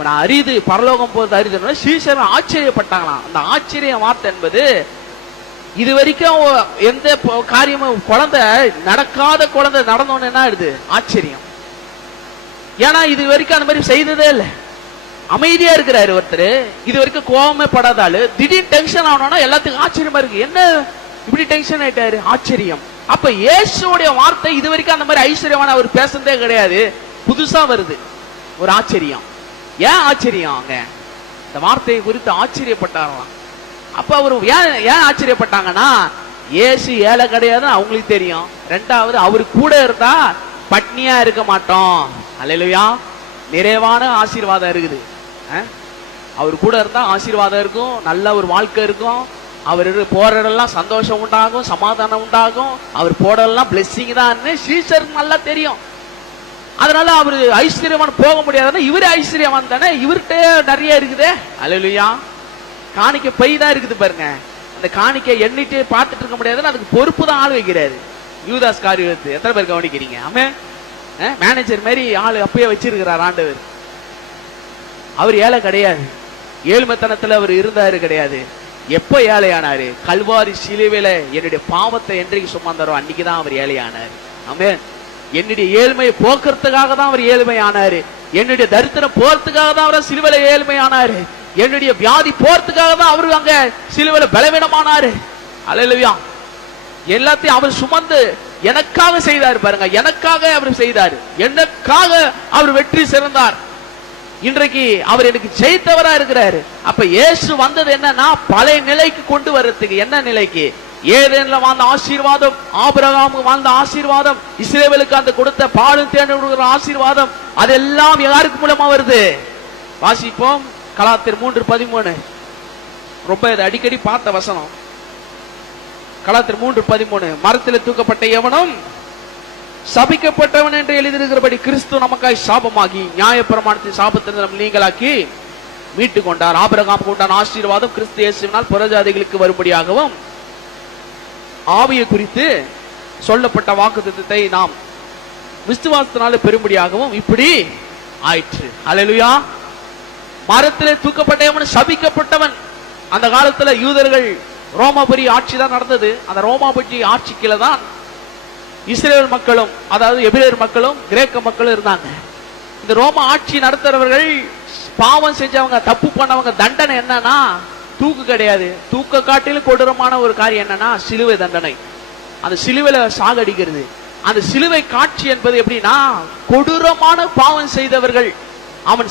இப்போ நான் அரிது பரலோகம் போகிறது அரிதுன்னா சீசரும் ஆச்சரியப்பட்டாங்களாம். அந்த ஆச்சரிய வார்த்தை என்பது இது வரைக்கும் எந்த காரியமும் குழந்தை நடக்காத குழந்தை நடந்தோன்னு என்ன ஆயிடுது? ஆச்சரியம். ஏன்னா இது வரைக்கும் அந்த மாதிரி செய்ததே இல்லை. அமைதியா இருக்கிறாரு ஒருத்தர். இது வரைக்கும் கோபமே படாத ஆளு. திடீர் டென்ஷன் ஆனோம்னா எல்லாத்துக்கும் ஆச்சரியமா இருக்கு. என்ன? இப்படி டென்ஷன் ஆயிட்டாரு? ஆச்சரியம். அப்ப இயேசுடைய வார்த்தை இது வரைக்கும் அந்த மாதிரி ஐஸ்வர்யமான அவர் பேசுனதே கிடையாது. புதுசா வருது. ஒரு ஆச்சரியம். ஏன் ஆச்சரியம்? அங்க இந்த வார்த்தையை குறித்து ஆச்சரியப்பட்டாரலாம் அப்ப அவர் ஏன் ஏன் ஆச்சரியப்பட்டாங்கன்னா ஏசு ஏழை கிடையாது அவங்களுக்கு தெரியும். ரெண்டாவது அவர் கூட இருந்தா பட்னியா இருக்க மாட்டோம். அல்லையா நிறைவான ஆசீர்வாதம் இருக்குது. அவர் கூட இருந்தா ஆசீர்வாதம் இருக்கும் நல்ல ஒரு வாழ்க்கை இருக்கும். அவர் போறதெல்லாம் இடம்லாம் சந்தோஷம் உண்டாகும் சமாதானம் உண்டாகும். அவர் போடலாம் பிளெஸ்ஸிங் தான் சீசருக்கு நல்லா தெரியும். அதனால அவரு ஐஸ்வர்யவான் போக முடியாதுன்னா இவரே ஐஸ்வர்யவான் தானே இவர்கிட்ட நிறைய இருக்குதே. அலுவலியா காணிக்க பை தான் இருக்குது பாருங்க. அந்த காணிக்கை எண்ணிட்டு பார்த்துட்டு இருக்க முடியாதுன்னு அதுக்கு பொறுப்பு தான் ஆள் வைக்கிறாரு. யூதாஸ் காரியத்து எத்தனை பேர் கவனிக்கிறீங்க? ஆமே. மேனேஜர் மாதிரி ஆள் அப்பயே வச்சிருக்கிறார் ஆண்டவர். அவர் ஏழை கிடையாது. ஏழ்மைத்தனத்துல அவர் இருந்தாரு கிடையாது. எப்ப ஏழையானாரு? கல்வாரி சிலுவையில என்னுடைய பாவத்தை என்றைக்கு சுமந்தாரோ அன்னைக்குதான் அவர் ஏழையானார். ஆமே. என்னுடைய ஏழ்மையை போக்குறதுக்காக தான் அவர் ஏழ்மை ஆனாரு என்னுடைய தரித்திரம் போறதுக்காக தான் அவர் சிறுவல ஏழ்மை ஆனாரு என்னுடைய வியாதி போறதுக்காக தான் அவரு அங்க சிலுவல பலவீனமானாரு. அலையிலவியா எல்லாத்தையும் அவர் சுமந்து எனக்காக செய்தார் பாருங்க. எனக்காக அவர் செய்தார். எனக்காக அவர் வெற்றி சிறந்தார். இன்றைக்கு அவர் எனக்கு ஜெயித்தவரா இருக்கிறாரு. அப்ப இயேசு வந்தது என்னன்னா பழைய நிலைக்கு கொண்டு வர்றதுக்கு. என்ன நிலைக்கு? ஏதேன்ல வாழ்ந்த ஆசீர்வாதம் ஆபிரகாமுக்கு வாழ்ந்த ஆசீர்வாதம் இஸ்ரேவேலுக்கு அந்த கொடுத்த பாலும் தேன் ஆசீர்வாதம் அதெல்லாம் யாருக்கு மூலமா வருது? வாசிப்போம் கலாத்திர் மூன்று பதிமூணு. ரொம்ப இது அடிக்கடி பார்த்த வசனம். கலாத்திர் மூன்று பதிமூணு. மரத்தில் தூக்கப்பட்ட எவனும் சபிக்கப்பட்டவன் என்று எழுதியிருக்கிறபடி கிறிஸ்து நமக்காய் சாபமாகி நியாயப்பிரமாணத்தின் சாபத்திலிருந்து நம்ம நீங்களாக்கி மீட்டு கொண்டார் ஆபிரகாம் கொண்டான் ஆசீர்வாதம் கிறிஸ்து இயேசுவினால் புறஜாதிகளுக்கு வரும்படியாகவும் ஆவியை குறித்து சொல்லப்பட்ட வாக்கு திட்டத்தை நாம் விசுவாசத்தினால பெரும்படியாகவும் இப்படி ஆயிற்று. அல்லேலூயா மரத்திலே தூக்கப்பட்டவன் சபிக்கப்பட்டவன். அந்த காலத்துல யூதர்கள் ரோமாபுரி ஆட்சி தான் நடந்தது. அந்த ரோமாபுரி ஆட்சி கீழே தான் இஸ்ரேல் மக்களும் அதாவது எபிரேர் மக்களும் கிரேக்க மக்களும் இருந்தாங்க. இந்த ரோம ஆட்சி நடத்துறவர்கள் பாவம் செஞ்சவங்க தப்பு பண்ணவங்க தண்டனை என்னன்னா தூக்கு கிடையாது. தூக்க காட்டிலும் கொடூரமான ஒரு காரியம் என்னன்னா சிலுவை தண்டனை. அந்த சிலுவையில சாகடிக்கிறது. அந்த சிலுவை காட்சி என்பது எப்படின்னா கொடூரமான பாவம் செய்தவர்கள்